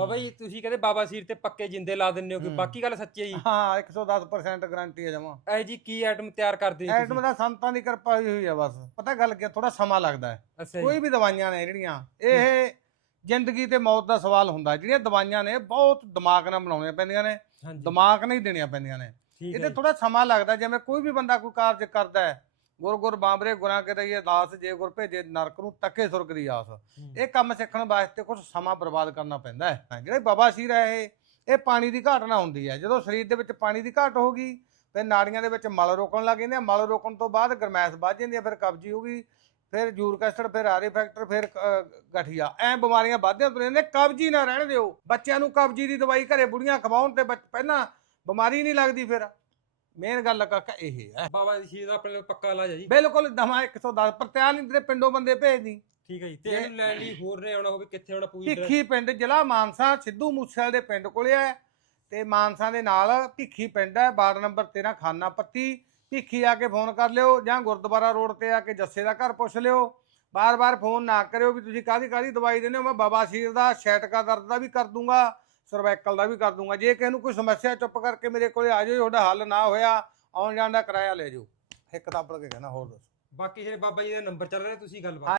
ਬਾਬਾ ਜੀ ਤੁਸੀਂ ਕਹਿੰਦੇ ਬਾਬਾ ਸੀਰ ਤੇ ਪੱਕੇ ਜਿੰਦੇ ਲਾ ਦਿੰਦੇ ਹੋ ਕਿ ਹੂੰ। ਬਾਕੀ ਗੱਲ ਸੱਚੀ ਹੈ ਜੀ? ਹਾਂ 110% ਗਾਰੰਟੀ ਹੈ ਜਮਾ। ਇਹ ਜੀ ਕੀ ਆਈਟਮ ਤਿਆਰ ਕਰਦੇ ਹੋ ਐਟਮ ਦਾ ਸੰਤਾਂ ਦੀ ਕਿਰਪਾ ਹੋਈ ਹੋਈ ਆ ਬਸ। ਪਤਾ ਗੱਲ ਕੀ ਥੋੜਾ ਸਮਾਂ ਲੱਗਦਾ ਹੈ। ਅੱਛਾ ਕੋਈ ਜੀ ਵੀ ਦਵਾਈਆਂ ਨੇ ਜਿਹੜੀਆਂ ਇਹ ਜ਼ਿੰਦਗੀ ਤੇ ਮੌਤ ਦਾ ਸਵਾਲ ਹੁੰਦਾ ਜਿਹੜੀਆਂ ਦਵਾਈਆਂ ਨੇ ਬਹੁਤ ਦਿਮਾਗ ਨਾਲ ਬਣਾਉਣੀਆਂ ਪੈਂਦੀਆਂ ਨੇ। ਹਾਂਜੀ। ਦਿਮਾਗ ਨਹੀਂ ਦੇਣੀਆਂ ਪੈਂਦੀਆਂ ਨੇ। ਠੀਕ ਹੈ ਇਹਦੇ ਜੀ। ਥੋੜਾ ਸਮਾਂ ਲੱਗਦਾ ਜਿਵੇਂ ਕੋਈ ਵੀ ਬੰਦਾ ਕੋਈ ਕਾਰਜ ਕਰਦਾ ਹੈ ਗੁਰ ਗੁਰ ਬਾਬਰੇ ਗੁਰਾਂ ਕੇ ਰਹੀਏ ਦਾਸ ਜੇ ਗੁਰ ਭੇਜੇ ਨਰਕ ਨੂੰ ਤੱਕੇ ਸੁਰਗ ਦੀ ਆਸ। ਹੂੰ। ਇਹ ਕੰਮ ਸਿੱਖਣ ਵਾਸਤੇ ਕੁਝ ਸਮਾਂ ਬਰਬਾਦ ਕਰਨਾ ਪੈਂਦਾ ਹੈ। ਜਿਹੜੇ ਬਾਬਾ ਸੀਰ ਹੈ ਇਹ ਇਹ ਪਾਣੀ ਦੀ ਘਾਟ ਨਾ ਹੁੰਦੀ ਹੈ। ਜਦੋਂ ਸਰੀਰ ਦੇ ਵਿੱਚ ਪਾਣੀ ਦੀ ਘਾਟ ਹੋਗੀ ਫਿਰ ਨਾੜੀਆਂ ਦੇ ਵਿੱਚ ਮਲ ਰੋਕਣ ਲੱਗ ਜਾਂਦੇ ਆ। ਮਲ ਰੋਕਣ ਤੋਂ ਬਾਅਦ ਗਰਮੈਸ਼ ਵੱਧ ਜਾਂਦੀ ਹੈ ਫਿਰ ਕਬਜੀ ਹੋਗੀ ਫਿਰ ਯੂਰਿਕ ਐਸਿਡ ਫਿਰ ਆਰੇ ਫੈਕਟਰ ਫਿਰ ਗਠੀਆ। ਐ ਬਿਮਾਰੀਆਂ ਵੱਧਦੀਆਂ ਤੁਰੀਆਂ ਨੇ ਕਬਜੀ ਨਾ ਰਹਿਣ ਦਿਓ। ਬੱਚਿਆਂ ਨੂੰ ਕਬਜੀ ਦੀ ਦਵਾਈ ਘਰੇ ਬੁੜੀਆਂ ਖਵਾਉਣ ਤੇ ਪਹਿਲਾਂ ਬਿਮਾਰੀ ਨਹੀਂ ਲੱਗਦੀ ਫਿਰ। ਮੇਨ ਗੱਲ ਕਾਕਾ ਇਹ ਹੈ। ਬਾਬਾ ਜੀ ਸੀਰ ਦਾ ਆਪਣੇ ਲਈ ਪੱਕਾ ਇਲਾਜ ਹੈ ਜੀ। ਬਿਲਕੁਲ ਦਮਾ 110 ਪ੍ਰਤਿਆਲ ਨਹੀਂ ਤੇਰੇ ਪਿੰਡੋਂ ਬੰਦੇ ਭੇਜਦੀ। ਠੀਕ ਹੈ ਜੀ ਤੇ ਇਹਨੂੰ ਲੈਣ ਲਈ ਹੋਰ ਨੇ ਆਉਣਾ ਹੋਵੇ ਕਿੱਥੇ ਆਉਣਾ ਪੂਰੀ ਭਿੱਖੀ ਪਿੰਡ ਜ਼ਿਲ੍ਹਾ ਮਾਨਸਾ ਸਿੱਧੂ ਮੂਸੇਵਾਲੇ ਦੇ ਪਿੰਡ ਕੋਲੇ ਹੈ। ਤੇ ਮਾਨਸਾ ਦੇ ਨਾਲ ਭਿੱਖੀ ਪਿੰਡ ਹੈ ਵਾਰਡ ਨੰਬਰ 13 ਖਾਨਾ ਪੱਤੀ। ਭਿੱਖੀ ਆ ਕੇ ਫੋਨ ਕਰ ਲਿਓ ਜਾਂ ਗੁਰਦੁਆਰਾ ਰੋਡ ਤੇ ਆ ਕੇ ਜੱਸੇ ਦਾ ਘਰ ਪੁੱਛ ਲਿਓ। ਬਾਰ-ਬਾਰ ਫੋਨ ਨਾ ਕਰਿਓ ਵੀ ਤੁਸੀਂ ਕਾਹਦੀ ਕਾਹਦੀ ਦਵਾਈ ਦਿੰਦੇ ਹੋ? ਮੈਂ ਬਾਬਾ ਸ਼ੀਰ ਦਾ ਛੈਟਕਾ ਦਰਦ ਦਾ ਵੀ ਕਰ ਦੂੰਗਾ। ਸਰਵਾਈਕਲ ਦਾ ਵੀ ਕਰ ਦੂੰਗਾ। ਜੇ ਕਿਸੇ ਨੂੰ ਕੋਈ ਸਮੱਸਿਆ ਚੁੱਪ ਕਰਕੇ ਮੇਰੇ ਕੋਲੇ ਆ ਜਾਓ ਤੁਹਾਡਾ ਹੱਲ ਨਾ ਹੋਇਆ ਆਉਣ ਜਾਣ ਦਾ ਕਿਰਾਇਆ ਲੈ ਜਾਓ ਇੱਕ ਤਾਂ ਪੜ ਕੇ ਕਹਿਣਾ ਹੋਰ ਦੱਸੋ। ਬਾਕੀ ਜਿਹੜੇ ਬਾਬਾ ਜੀ ਦਾ ਨੰਬਰ ਚੱਲ ਰਿਹਾ ਤੁਸੀਂ ਗੱਲਬਾਤ